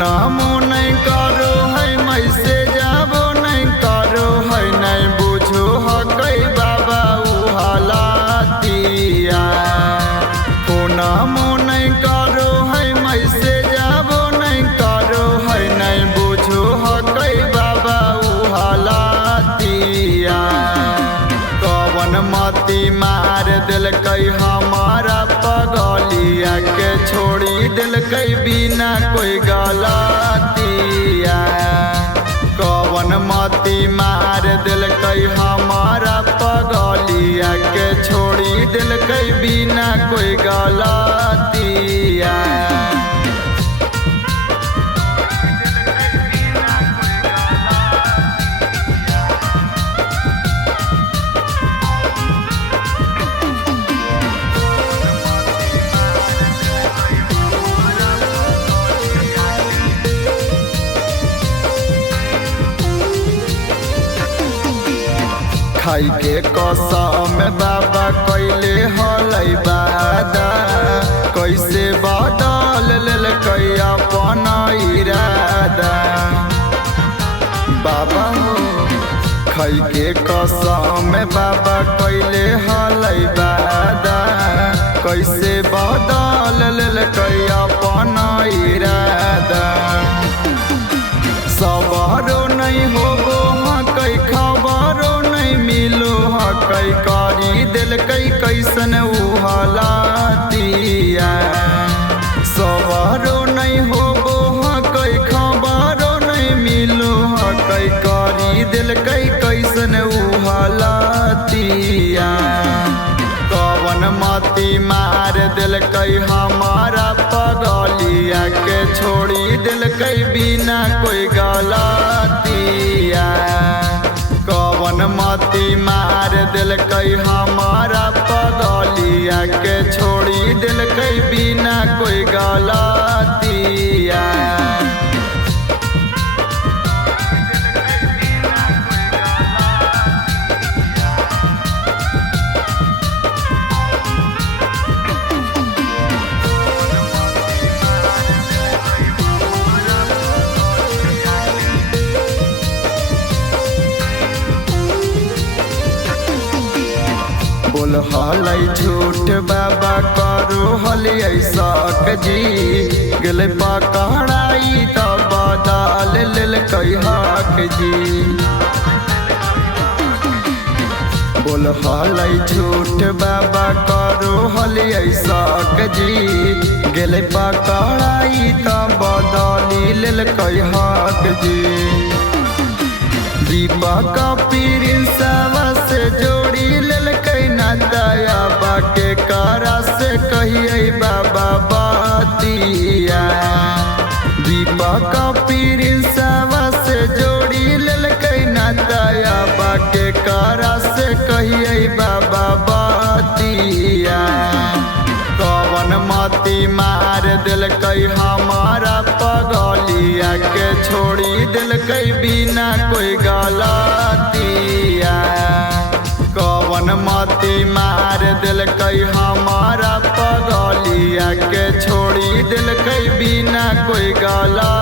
नामो नहीं करो है मैसेज आबो नहीं करो है नहीं बुझो है कई बाबा उ हालातिया नामो नहीं करो है मैसेज आबो नहीं करो है नहीं बुझो है कई बाबा उ हालातिया कवन मती मार दिल कई हमारा पगलिया के छोड़ी दिल कई बिना कोई गलतिया कवन मती मार दिल कई हमारा पगलिया के छोड़ी दिल कई बिना कोई गलतिया खाई के कसम बाबा कैले हलै वादा कैसे बदल लेल अपन इरादा बाबा हो खाई के कसम बाबा कैले हलै वादा कैसे बदल लेल अपन इरादा सवारो नहीं होबो कई खबरो नहीं मिलो कई करी दिल कई कैसन उ हालातिया सवारो नहीं होबो कई खबरो नहीं मिलो कई करी दिल कई कैसन उ हालातिया कवन मती मार दिल कई हमारा पगलिया के छोड़ी दिल कई बिना कोई गलतिया कवन मती मार दिल कई हमारा पगलिया के छोड़ी दिल कई बिना कोई गलतिया बोल हलै झूठ बाबा करो हलियै शक जी गेल पकड़ाई तो बदल लेल कई हक जी बोल हलै झूठ बाबा करो हलियै शक जी गेल पकड़ाई तो बदली लेल कई हक जी दीपक प्रिंसवा से जोड़ी लेल कई दया बाके करा से कहिए बाबा बतिया दीपक प्रिंसवा से जोड़ी लेल कई दया बाके करा से कहिए बाबा बतिया कवन मती मार दिल कई हमारा पगलिया के छोड़ी दिल कई बिना कोई गलतिया कवन मती मार दिल कई हमारा पगलिया के छोड़ी दिल कई बिना कोई गलतिया।